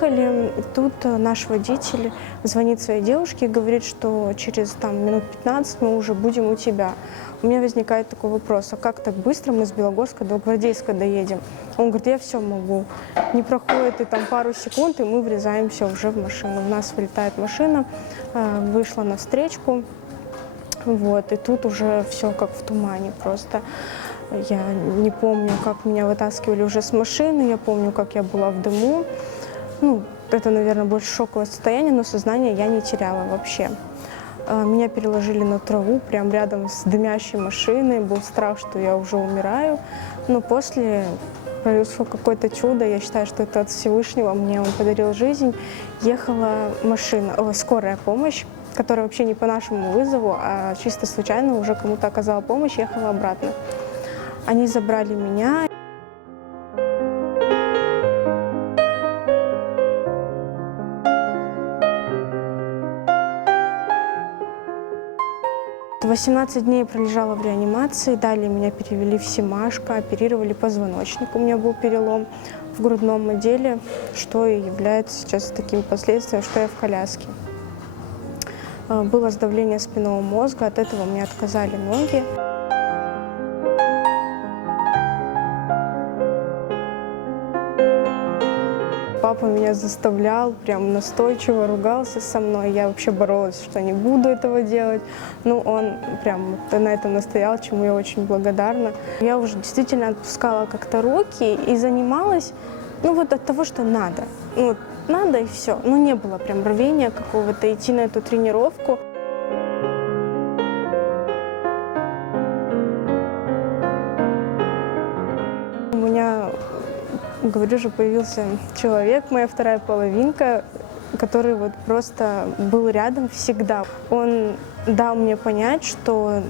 Приехали, тут наш водитель звонит своей девушке и говорит, что через минут 15 мы уже будем у тебя. У меня возникает такой вопрос, а как так быстро мы с Белогорска до Гвардейска доедем? Он говорит, я все могу. Не проходит и пару секунд, и мы врезаемся уже в машину. У нас вылетает машина, вышла навстречку, и тут уже все как в тумане просто. Я не помню, как меня вытаскивали уже с машины, я помню, как я была в дыму. Это, наверное, больше шоковое состояние, но сознание я не теряла вообще. Меня переложили на траву, прямо рядом с дымящей машиной. Был страх, что я уже умираю. Но после произошло какое-то чудо. Я считаю, что это от Всевышнего. Мне он подарил жизнь. Ехала скорая помощь, которая вообще не по нашему вызову, а чисто случайно уже кому-то оказала помощь, ехала обратно. Они забрали меня. 18 дней пролежала в реанимации, далее меня перевели в Семашко, оперировали позвоночник, у меня был перелом в грудном отделе, что и является сейчас таким последствием, что я в коляске. Было сдавление спинного мозга, от этого мне отказали ноги. Папа меня заставлял, прям настойчиво ругался со мной. Я вообще боролась, что не буду этого делать. Он прям на этом настоял, чему я очень благодарна. Я уже действительно отпускала как-то руки и занималась, от того, что надо. Надо и все. Не было прям рвения какого-то идти на эту тренировку. Говорю же, появился человек, моя вторая половинка, который просто был рядом всегда. Он дал мне понять, что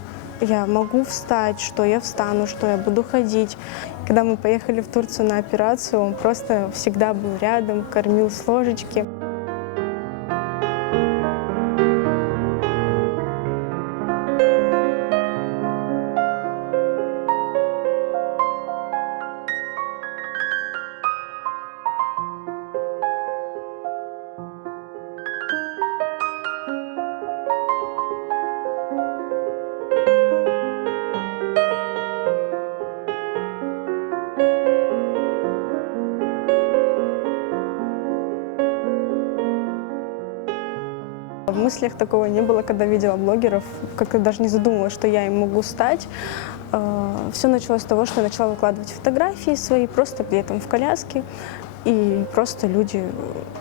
я могу встать, что я встану, что я буду ходить. Когда мы поехали в Турцию на операцию, он просто всегда был рядом, кормил с ложечки. В мыслях такого не было, когда видела блогеров, как-то даже не задумывалась, что я им могу стать. Все началось с того, что я начала выкладывать фотографии свои, просто летом в коляске. И просто люди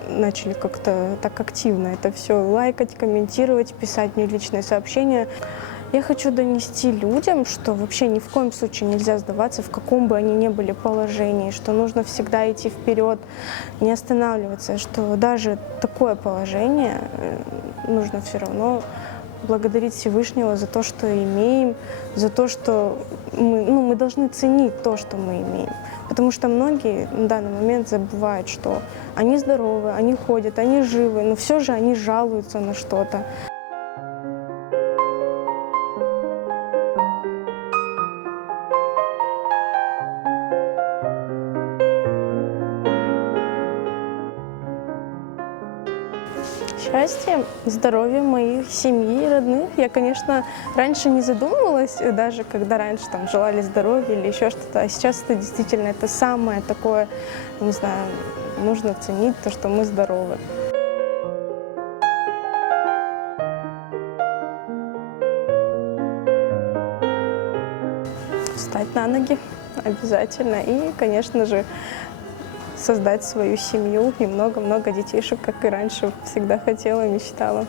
начали как-то так активно это все лайкать, комментировать, писать мне личные сообщения. Я хочу донести людям, что вообще ни в коем случае нельзя сдаваться, в каком бы они ни были положении, что нужно всегда идти вперед, не останавливаться, что даже такое положение нужно все равно благодарить Всевышнего за то, что имеем, за то, что мы должны ценить то, что мы имеем. Потому что многие на данный момент забывают, что они здоровы, они ходят, они живы, но все же они жалуются на что-то. Счастье, здоровье моих семьи, родных. Я, конечно, раньше не задумывалась, даже когда раньше желали здоровья или еще что-то, а сейчас это действительно самое такое, не знаю, нужно ценить то, что мы здоровы. Встать на ноги обязательно и, конечно же, создать свою семью и много-много детишек, как и раньше всегда хотела и мечтала.